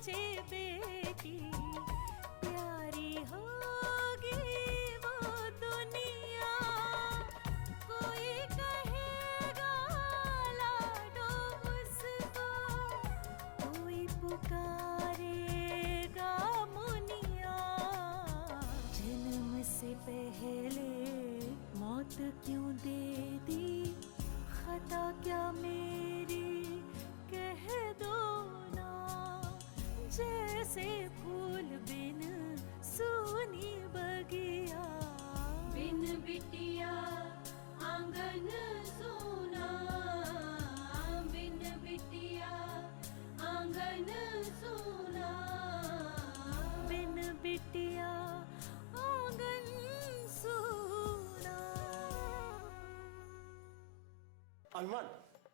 सोचे बेटी प्यारी होगी वो दुनिया, कोई कहेगा लाडो उसको, कोई पुकारेगा मुनिया। जन्म से पहले मौत क्यों दे दी, खता क्या मेरी कह दो ना। जैसे फूल बिन सूनी बगिया, बिन बिटिया आंगन सूना, बिन बिटिया आंगन सूना, बिन बिटिया आंगन सूना। अरमान,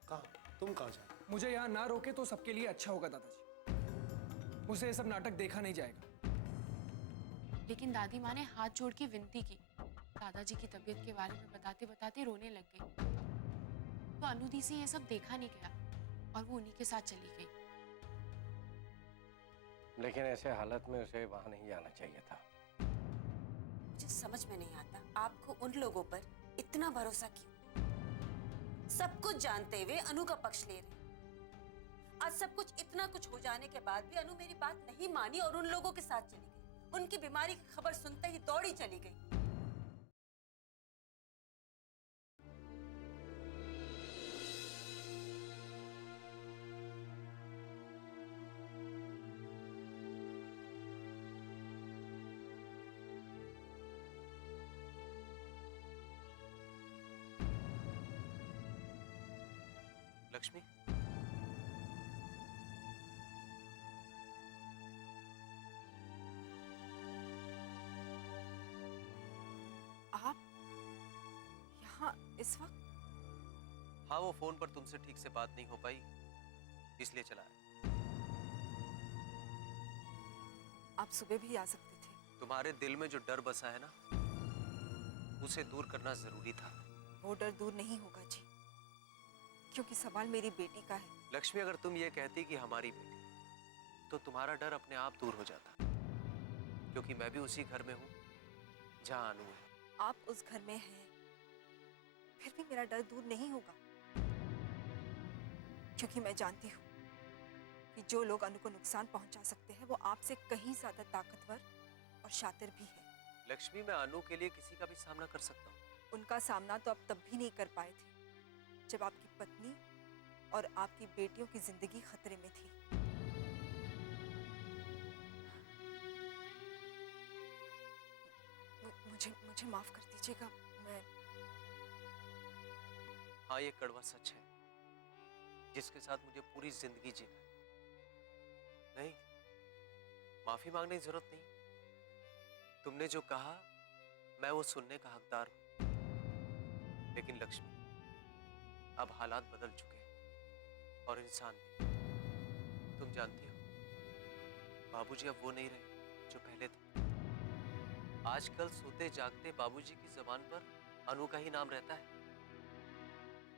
कहाँ? तुम कहाँ जा रहे हो? मुझे यहाँ ना रोके तो सबके लिए अच्छा होगा दादाजी। मुझसे ये सब नाटक देखा नहीं जाएगा। लेकिन दादी माँ ने हाथ जोड़ के विनती की। दादाजी की तबीयत के बारे में बताते बताते रोने लग गई। तो अनुदी से ये सब देखा नहीं गया और वो उन्हीं के साथ चली गई। लेकिन ऐसे हालत में उसे वहां नहीं जाना चाहिए था। मुझे समझ में नहीं आता आपको उन लोगों पर इतना भरोसा क्यों? सब कुछ जानते हुए अनु का पक्ष ले रहे। आज सब कुछ इतना कुछ हो जाने के बाद भी अनु मेरी बात नहीं मानी और उन लोगों के साथ चली गई। उनकी बीमारी की खबर सुनते ही दौड़ी चली गई। लक्ष्मी, आप यहाँ इस वक्त? हाँ, वो फोन पर तुमसे ठीक से बात नहीं हो पाई, इसलिए चला आया। आप सुबह भी आ सकते थे। तुम्हारे दिल में जो डर बसा है ना, उसे दूर करना जरूरी था। वो डर दूर नहीं होगा जी, क्योंकि सवाल मेरी बेटी का है। लक्ष्मी, अगर तुम ये कहती कि हमारी बेटी, तो तुम्हारा डर अपने आप दूर हो जाता, क्योंकि मैं भी उसी घर में हूँ जहाँ अनु है। आप उस घर में हैं, फिर भी मेरा डर दूर नहीं होगा, क्योंकि मैं जानती हूँ कि जो लोग अनु को नुकसान पहुंचा सकते हैं वो आपसे कहीं ज्यादा ताकतवर और शातिर भी है। लक्ष्मी, मैं अनु के लिए किसी का भी सामना कर सकता हूँ। उनका सामना तो आप तब भी नहीं कर पाए थे जब आपकी पत्नी और आपकी बेटियों की जिंदगी खतरे में थी। मुझे माफ कर दीजिएगा। मैं हाँ, ये कड़वा सच है जिसके साथ मुझे पूरी जिंदगी जीना है। नहीं, माफी मांगने की जरूरत नहीं। तुमने जो कहा मैं वो सुनने का हकदार हूं। लेकिन लक्ष्मी, अब हालात बदल चुके हैं और इंसान भी। तुम जानती हो, बाबूजी अब वो नहीं रहे जो पहले थे। आजकल सोते जागते बाबूजी की जुबान पर अनु का ही नाम रहता है।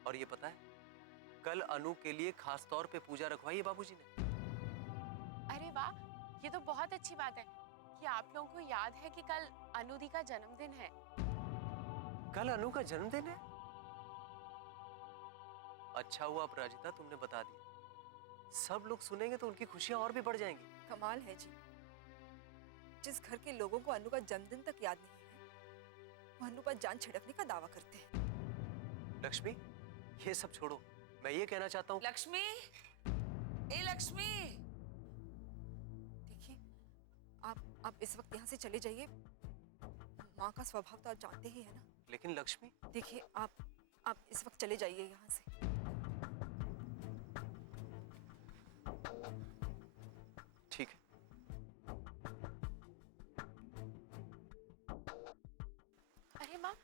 और ये पता है, कल अनु के लिए खास तौर पे पूजा रखवाई है बाबूजी ने। अरे वाह, ये तो बहुत अच्छी बात है कि आप लोगों को याद है कि कल अनुदी का जन्मदिन है। कल अनु का जन्मदिन है? अच्छा हुआ अपराजिता तुमने बता दिया। सब लोग सुनेंगे तो उनकी खुशियां और भी बढ़ जाएंगी। कमाल है जी, जिस घर के लोगों को अनु का जन्मदिन तक याद नहीं है, वो अनु पर जान छिड़कने का दावा करते हैं। लक्ष्मी, ये सब छोड़ो, मैं ये कहना चाहता हूँ। लक्ष्मी, ए लक्ष्मी, देखिए आप इस वक्त यहाँ से चले जाइए। माँ का स्वभाव तो आप जानते ही है ना। लेकिन लक्ष्मी, देखिए आप इस वक्त चले जाइए यहाँ से। ठीक है। अरे माँ,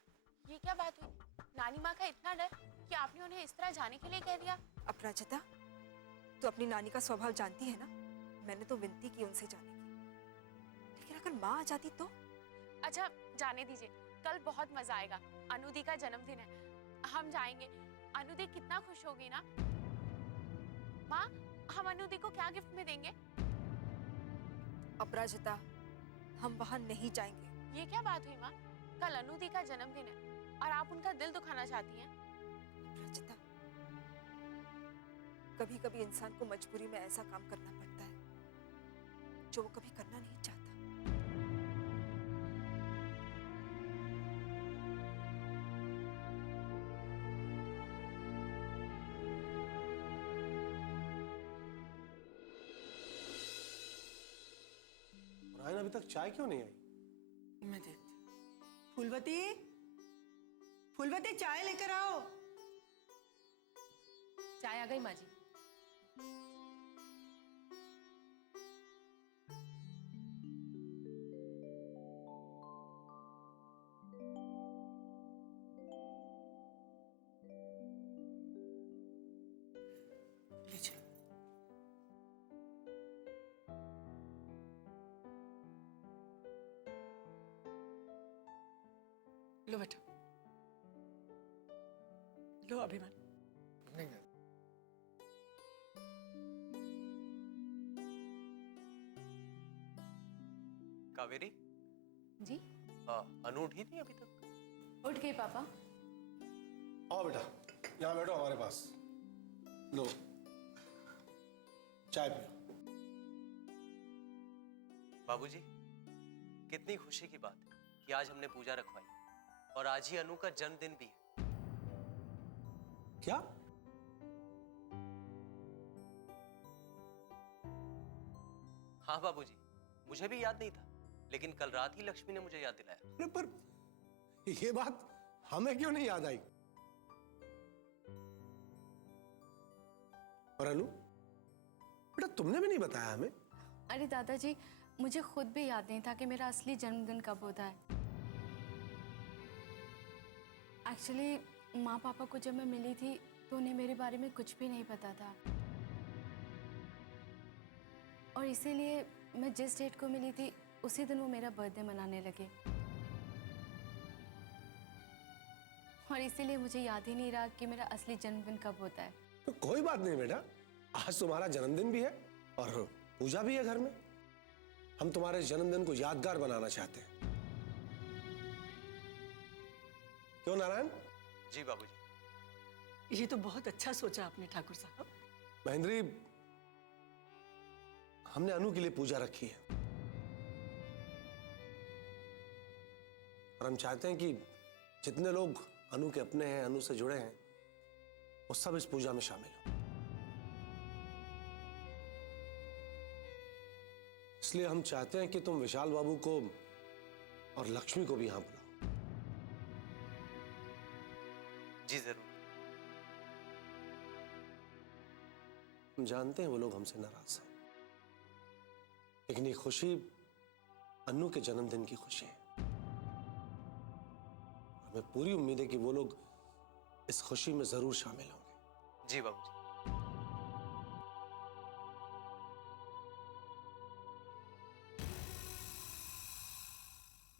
ये क्या बात हुई? नानी माँ का इतना डर कि आपने उन्हें इस तरह जाने के लिए कह दिया। अपराजिता, तू अपनी नानी का स्वभाव जानती है ना। मैंने तो विनती की उनसे जाने की, लेकिन अगर माँ आ जाती तो? अच्छा जाने दीजिए, कल बहुत मजा आएगा। अनुदी का जन्मदिन है, हम जाएंगे। अनुदी कितना खुश होगी ना। माँ, हम अनुदी को क्या गिफ्ट में देंगे? अपराजिता, हम वहां नहीं जाएंगे। ये क्या बात हुई माँ? कल अनुदी का जन्मदिन है और आप उनका दिल दुखाना चाहती हैं? अपराजिता, कभी कभी इंसान को मजबूरी में ऐसा काम करना पड़ता है जो वो कभी करना नहीं चाहता। रायन अभी तक चाय क्यों नहीं आई? मैं देखती। फूलवती, फूलवती चाय लेकर आओ। चाय आ गई माँ जी। लीजिए। लो बेटा, लो अभिमान। नहीं कावेरी, जी अनु उठी नहीं अभी तक? उठ गए पापा। आओ बेटा, यहाँ बैठो हमारे पास। लो चाय पियो। बाबूजी, कितनी खुशी की बात है कि आज हमने पूजा रखवाई और आज ही अनु का जन्मदिन भी है। क्या? हाँ बाबूजी, मुझे भी याद नहीं था, लेकिन कल रात ही लक्ष्मी ने मुझे याद दिलाया। अरे पर ये बात हमें क्यों नहीं याद आई? और अनु, बेटा तुमने भी नहीं बताया हमें? अरे दादाजी, मुझे खुद भी याद नहीं था कि मेरा असली जन्मदिन कब होता है। एक्चुअली माँ पापा को जब मैं मिली थी तो उन्हें मेरे बारे में कुछ भी नहीं पता था, और इसीलिए मैं जिस डेट को मिली थी उसी दिन वो मेरा बर्थडे मनाने लगे, और इसीलिए मुझे याद ही नहीं रहा कि मेरा असली जन्मदिन कब होता है। तो कोई बात नहीं बेटा, आज तुम्हारा जन्मदिन भी है और पूजा भी है घर में। हम तुम्हारे जन्मदिन को यादगार बनाना चाहते हैं। क्यों नारायण? जी बाबूजी। ये तो बहुत अच्छा सोचा आपने ठाकुर साहब। महेंद्री, हमने अनु के लिए पूजा रखी है और हम चाहते हैं कि जितने लोग अनु के अपने हैं, अनु से जुड़े हैं, वो सब इस पूजा में शामिल हो। इसलिए हम चाहते हैं कि तुम विशाल बाबू को और लक्ष्मी को भी यहां बुलाओ। जी जरूर। हम जानते हैं वो लोग हमसे नाराज हैं, लेकिन ये खुशी अनु के जन्मदिन की खुशी है। हमें पूरी उम्मीद है कि वो लोग इस खुशी में जरूर शामिल होंगे। जी बाबूजी।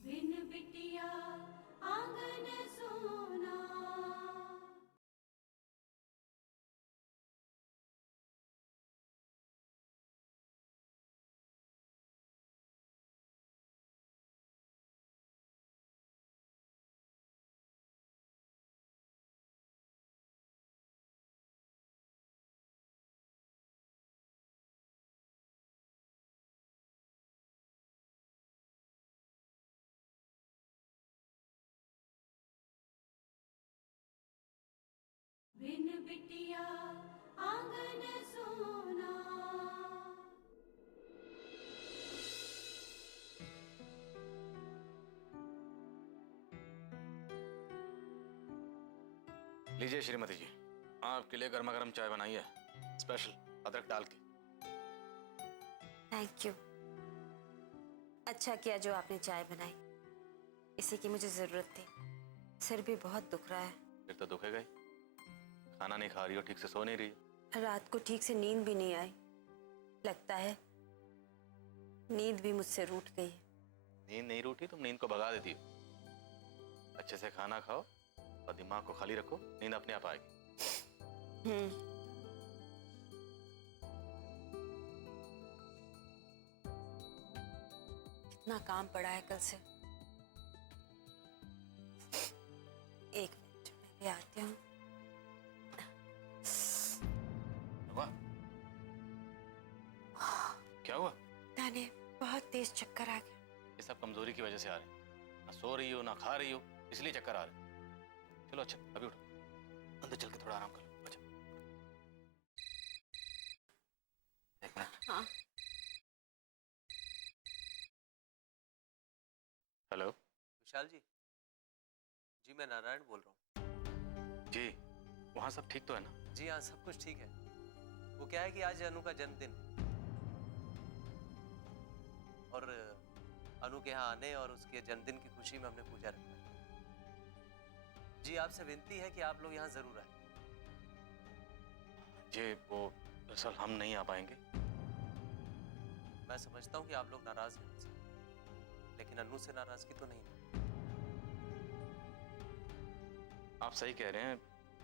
बिन बिटिया आंगन सोना। बिन बिटिया आंगन सोना। लीजिए श्रीमती जी, आपके लिए गर्मा गर्म चाय बनाई है, स्पेशल अदरक डाल के। Thank you. अच्छा किया जो आपने चाय बनाई, इसी की मुझे जरूरत थी। सिर भी बहुत दुख रहा है। फिर तो दुखेगा ही, खाना नहीं खा रही हो, ठीक से सो नहीं रही हो। रात को ठीक से नींद भी नहीं आई। लगता है नींद भी मुझसे रूठ गई है। नींद नहीं रूठी, तुम नींद को भगा देती हो। अच्छे से खाना खाओ और दिमाग को खाली रखो, नींद अपने आप आएगी। इतना काम पड़ा है कल से। एक मिनट, मैं भी आती हूँ। हुआ? क्या हुआ? ताने बहुत तेज चक्कर आ गया। ये सब कमजोरी की वजह से आ रहे हैं। ना सो रही हो ना खा रही हो, इसलिए चक्कर आ रहे हैं। चलो अच्छा अभी उठो, अंदर चल के थोड़ा आराम कर लो। अच्छा एक मिनट। हाँ हेलो विशाल जी, जी मैं नारायण बोल रहा हूँ। जी, वहाँ सब ठीक तो है ना? जी हाँ, सब कुछ ठीक है। वो क्या है कि आज अनु का जन्मदिन है और अनु के यहाँ आने और उसके जन्मदिन की खुशी में हमने पूजा रखा है। जी आपसे विनती है कि आप लोग यहाँ जरूर आए। जी वो दरअसल हम नहीं आ पाएंगे। मैं समझता हूँ कि आप लोग नाराज हैं मुझसे, लेकिन अनु से नाराजगी तो नहीं है। आप सही कह रहे हैं,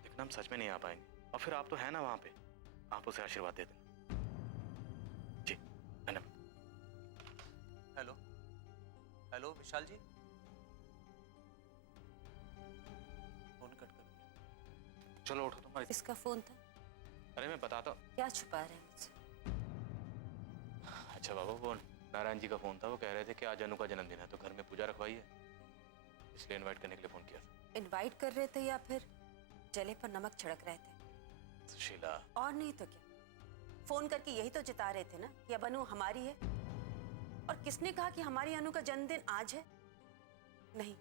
लेकिन हम सच में नहीं आ पाएंगे। और फिर आप तो है ना वहाँ पे, आप उसे आशीर्वाद दे देना। जी धन्यवाद। हेलो हेलो विशाल जी, फोन कट कर दिया। चलो उठो तुम्हारी। किसका फोन था? अरे मैं बताता हूँ। क्या छुपा रहे हैं मुझसे? अच्छा बाबू, वो नारायण जी का फोन था। वो कह रहे थे कि आज अनु का जन्मदिन है तो घर में पूजा रखवाई है, इसलिए इनवाइट करने के लिए फोन किया था। इनवाइट कर रहे थे या फिर जले पर नमक छिड़क रहे थे? सुशीला, और नहीं तो क्या, फोन करके यही तो जता रहे थे ना कि अब अनु हमारी है। और किसने कहा कि हमारी अनु का जन्मदिन आज है? नहीं,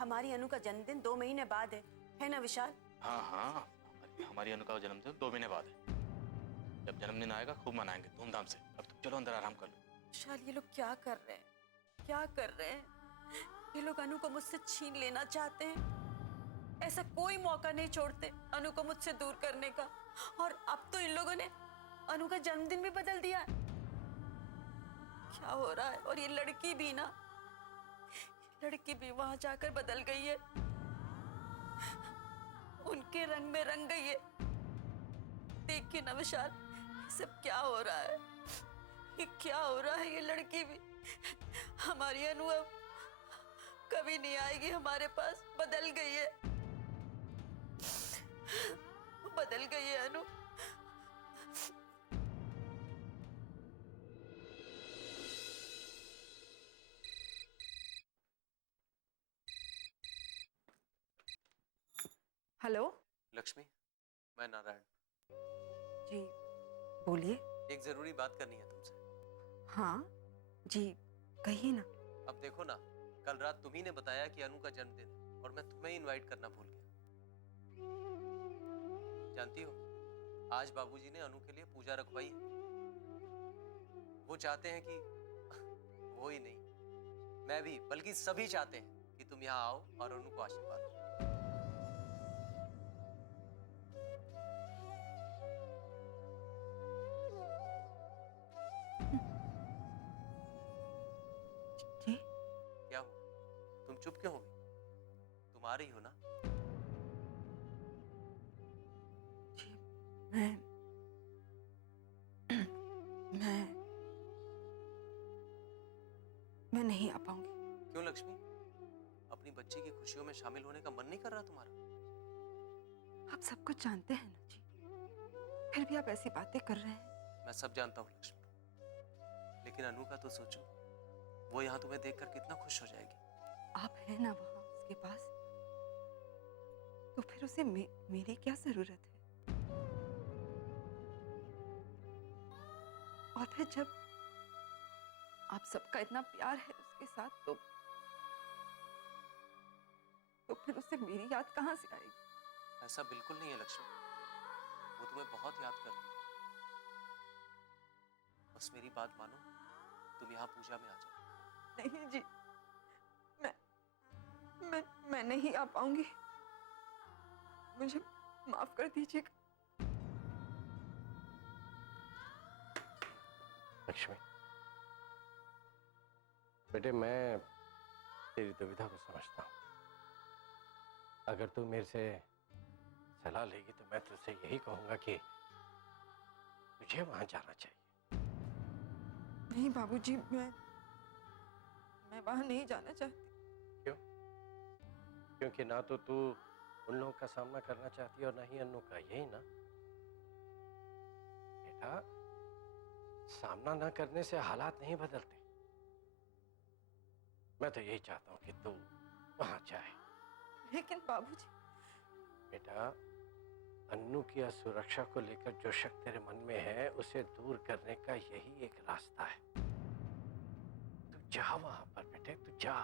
हमारी अनु का जन्मदिन 2 महीने बाद है ना विशाल? हाँ हाँ, हमारी अनु का जन्मदिन 2 महीने बाद है। जब जन्मदिन आएगा खूब मनाएंगे धूमधाम से। अब तुम चलो अंदर आराम कर लो। विशाल, ये लोग क्या कर रहे हैं? क्या कर रहे हैं? ये लोग अनु को मुझसे छीन लेना चाहते हैं। ऐसा कोई मौका नहीं छोड़ते अनु को मुझसे दूर करने का। और अब तो इन लोगों ने अनु का जन्मदिन भी बदल दिया है। क्या हो रहा है? और ये लड़की भी ना, लड़की भी वहां जाकर बदल गई है, उनके रंग में रंग गई है। देखिए ना विशाल, ये सब क्या हो रहा है? ये क्या हो रहा है? ये लड़की भी, हमारी अनु अब कभी नहीं आएगी हमारे पास। बदल गई है, बदल गई है अनु। हेलो लक्ष्मी, मैं नारायण। जी, बोलिए। एक जरूरी बात करनी है तुमसे। हाँ जी, कहिए ना। अब देखो ना, कल रात तुम्ही ने बताया कि अनु का जन्मदिन है और मैं तुम्हें इनवाइट करना भूल गया। जानती हो, आज बाबूजी ने अनु के लिए पूजा रखवाई है। वो चाहते हैं कि वो ही नहीं, मैं भी, बल्कि सभी चाहते हैं कि तुम यहाँ आओ और अनु को आशीर्वाद दो। जी? क्या हुआ? तुम चुप क्यों हो गई? तुम आ रही हो ना? जी, मैं नहीं आ पाऊंगी। क्यों लक्ष्मी? अपनी बच्ची की खुशियों में शामिल होने का मन नहीं कर रहा तुम्हारा? आप सब कुछ जानते हैं ना जी, फिर भी आप ऐसी बातें कर रहे हैं। मैं सब जानता हूँ लक्ष्मी, लेकिन अनु का तो सोचो। वो यहाँ तुम्हें देखकर कितना खुश हो जाएगी। आप हैं ना वहां उसके पास, तो फिर उसे मेरी क्या जरूरत है? और फिर जब आप सबका इतना प्यार है उसके साथ, तो फिर उसे मेरी याद कहाँ से आएगी? ऐसा बिल्कुल नहीं है लक्ष्मी, वो तुम्हें बहुत याद करती है। बस मेरी बात मानो, तुम यहाँ पूजा में आ जाओ। नहीं जी, मैं नहीं आ पाऊंगी। मुझे माफ कर दीजिएगा। लक्ष्मी बेटे, मैं तेरी दुविधा को समझता हूँ। अगर तू मेरे से सलाह लेगी तो मैं तुझसे यही कहूंगा कि तुझे वहां जाना चाहिए। नहीं बाबूजी, मैं मैं वहां नहीं जाना चाहती। क्यों? क्योंकि ना तो तू उन लोगों का सामना करना चाहती है और ना ही अन्नू का, यही ना? बेटा, सामना ना करने से हालात नहीं बदलते। मैं तो यही चाहता हूं कि तू वहां जाए। लेकिन बाबूजी। बेटा, अन्नू की असुरक्षा को लेकर जो शक तेरे मन में है उसे दूर करने का यही एक रास्ता है। तू जा वहां पर बेटे, तू जा।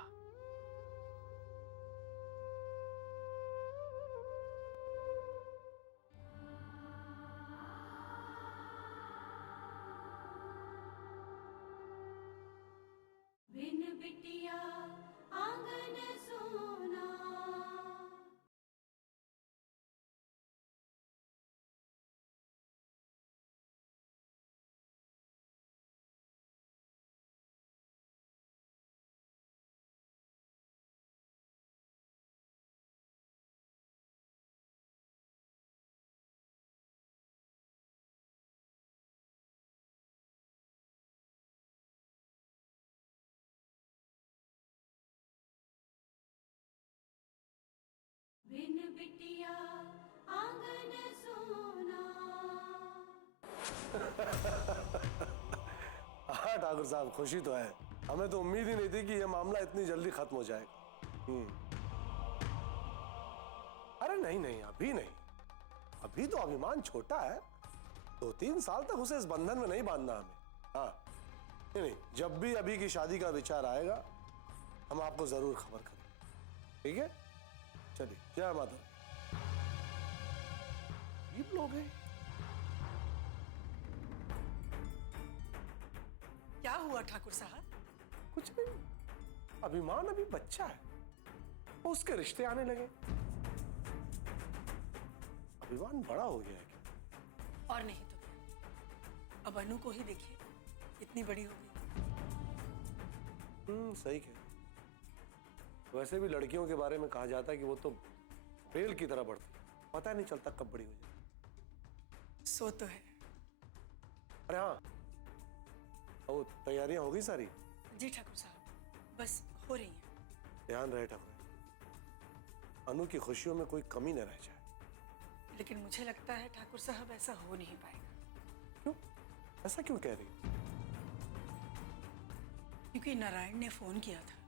बिन बिटिया आंगन सोना। बिन बिटिया आंगन सोना। हाँ ठाकुर साहब, खुशी तो है। हमें तो उम्मीद ही नहीं थी कि यह मामला इतनी जल्दी खत्म हो जाएगा। अरे नहीं नहीं, अभी नहीं। अभी तो अभिमान छोटा है। 2-3 साल तक उसे इस बंधन में नहीं बांधना हमें। हाँ नहीं नहीं, जब भी अभी की शादी का विचार आएगा हम आपको जरूर खबर करेंगे। ठीक है, चलिए, जय माता। ये लोग हैं। क्या हुआ ठाकुर साहब? कुछ नहीं, अभिमान अभी बच्चा है, उसके रिश्ते आने लगे। अभिमान बड़ा हो गया है क्या? और नहीं तो क्या, अब अनु को ही देखिए, इतनी बड़ी हो गई। सही कह। वैसे भी लड़कियों के बारे में कहा जाता है कि वो तो बेल की तरह बढ़ती है, पता नहीं चलता कब बड़ी हो जाए। सो तो है। अरे हाँ, वो तैयारियां हो गई सारी? जी ठाकुर साहब, बस हो रही हैं। ध्यान रहे ठाकुर, अनु की खुशियों में कोई कमी न रह जाए। लेकिन मुझे लगता है ठाकुर साहब ऐसा हो नहीं पाएगा। क्यों? ऐसा क्यों कह रही? क्योंकि नारायण ने फोन किया था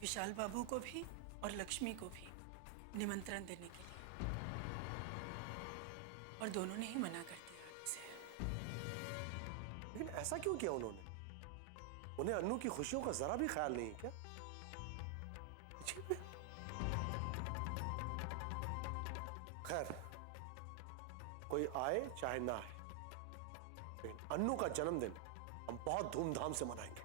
विशाल बाबू को भी और लक्ष्मी को भी निमंत्रण देने के लिए, और दोनों ने ही मना कर दिया आने से। लेकिन ऐसा क्यों किया उन्होंने? उन्हें अन्नू की खुशियों का जरा भी ख्याल नहीं है क्या? अजीब है। खैर, कोई आए चाहे ना आए, लेकिन अन्नू का जन्मदिन हम बहुत धूमधाम से मनाएंगे।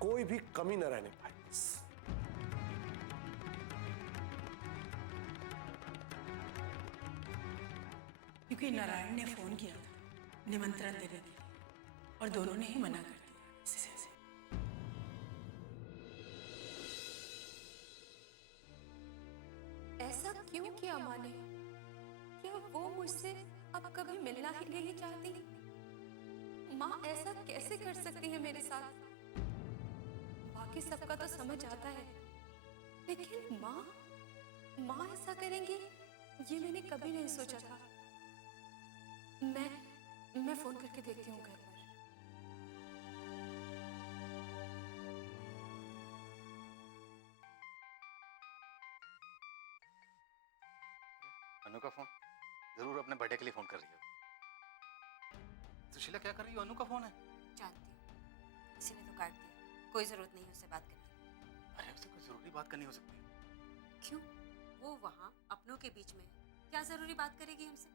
कोई भी कमी न रहने पाए। क्योंकि नारायण ने फोन किया था निमंत्रण देने के लिए, और दोनों ने ही मना कर दिया। ऐसा क्यों किया माँ ने? क्या वो मुझसे अब कभी मिलना ही नहीं चाहती? माँ ऐसा कैसे कर सकती है मेरे साथ? बाकी सबका तो समझ आता है, लेकिन माँ ऐसा करेंगी ये मैंने कभी नहीं सोचा था। मैं फोन करके देखती हूँ घर पर। अनु का फोन? जरूर अपने बर्थडे के लिए फोन कर रही है। सुशीला क्या कर रही हो? अनु का फोन है। जानती हूँ, किसी ने तो काट दिया। कोई जरूरत नहीं है उससे बात करने की। अरे उससे कोई जरूरी बात करनी हो सकती है। क्यों? वो वहाँ अपनों के बीच में है, क्या जरूरी बात करेगी हमसे?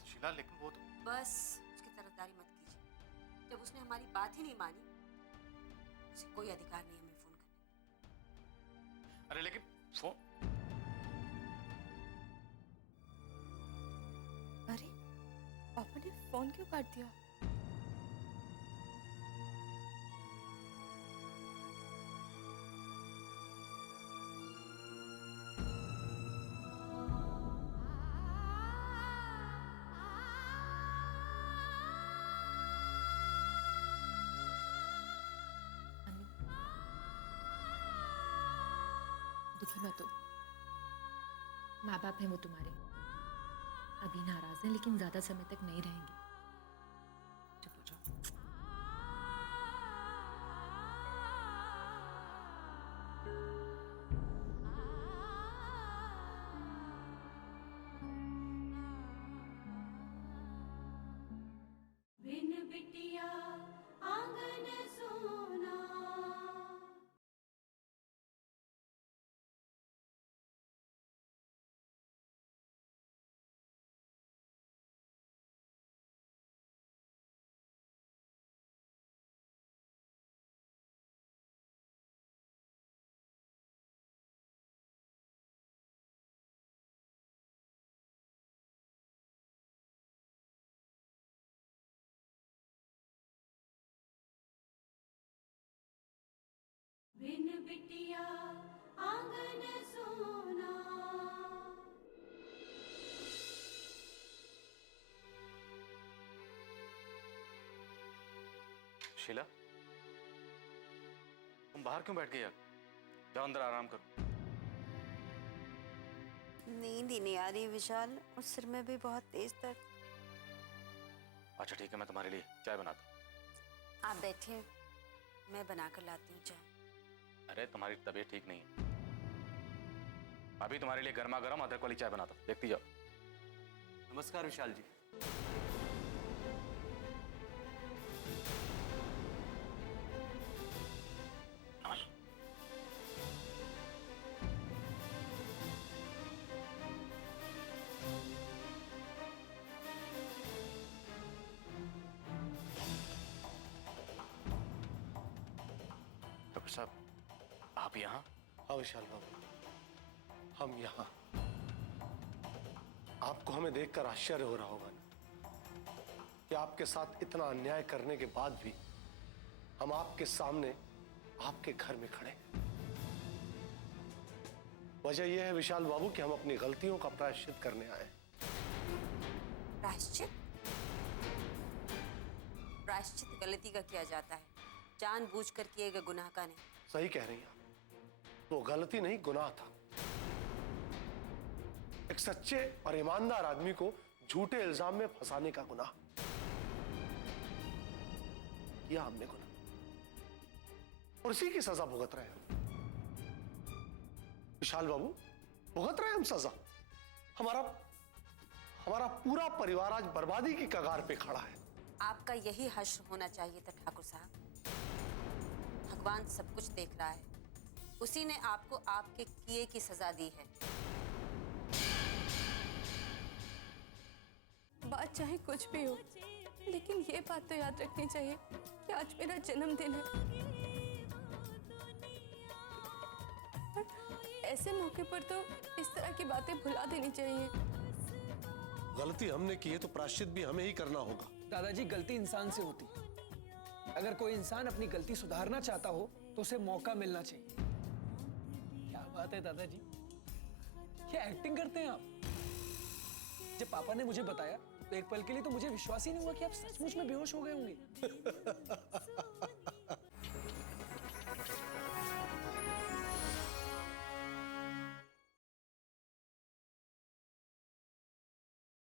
सुशीला, लेकिन वो तो बस उसकी तरफदारी मत कीजिए। जब उसने हमारी बात ही नहीं मानी, उसे कोई अधिकार नहीं हमें फोन करने का। अरे लेकिन फोन, अरे पापा ने फोन क्यों काट दिया? टेंशन मत हो, माँ बाप हैं वो तुम्हारे, अभी नाराज हैं लेकिन ज्यादा समय तक नहीं रहेंगे। चुप हो जाओ। बिन बिटिया आंगन सोना। बिन बिटिया आंगन सोना। शीला, तुम बाहर क्यों बैठ गई? जाओ अंदर आराम करो। नींद ही नहीं आ रही विशाल, और सिर में भी बहुत तेज दर्द। अच्छा ठीक है, मैं तुम्हारे लिए चाय बनाता हूँ। आप बैठिए, मैं बनाकर लाती हूँ चाय। अरे तुम्हारी तबीयत ठीक नहीं है, अभी तुम्हारे लिए गर्मा गर्म अदरक वाली चाय बनाता हूँ, देखती जाओ। नमस्कार विशाल जी। डॉक्टर साहब, आप यहाँ? हाँ विशाल बाबू, हम यहाँ। आपको हमें देखकर आश्चर्य हो रहा होगा कि आपके साथ इतना अन्याय करने के बाद भी हम आपके सामने आपके घर में खड़े हैं। वजह यह है विशाल बाबू कि हम अपनी गलतियों का प्रायश्चित करने आए हैं। प्रायश्चित? प्रायश्चित गलती का किया जाता है, जानबूझकर किए गए गुनाह का नहीं। सही कह रही हैं आप, वो गलती नहीं गुनाह था। एक सच्चे और ईमानदार आदमी को झूठे इल्जाम में फंसाने का गुनाह किया हमने गुनाह, और इसी की सजा भुगत रहे हैं विशाल बाबू, भुगत रहे हम सजा। हमारा पूरा परिवार आज बर्बादी की कगार पे खड़ा है। आपका यही हश्र होना चाहिए था ठाकुर साहब। भगवान सब कुछ देख रहा है, उसी ने आपको आपके किए की सजा दी है। बात चाहे कुछ भी हो, लेकिन ये बात तो याद रखनी चाहिए कि आज मेरा जन्मदिन है, और ऐसे मौके पर तो इस तरह की बातें भुला देनी चाहिए। गलती हमने की है तो प्रायश्चित भी हमें ही करना होगा। दादाजी, गलती इंसान से होती है। अगर कोई इंसान अपनी गलती सुधारना चाहता हो तो उसे मौका मिलना चाहिए। क्या बात है दादाजी, क्या एक्टिंग करते हैं आप। जब पापा ने मुझे बताया तो एक पल के लिए तो मुझे विश्वास ही नहीं हुआ कि आप सचमुच में बेहोश हो गए होंगे।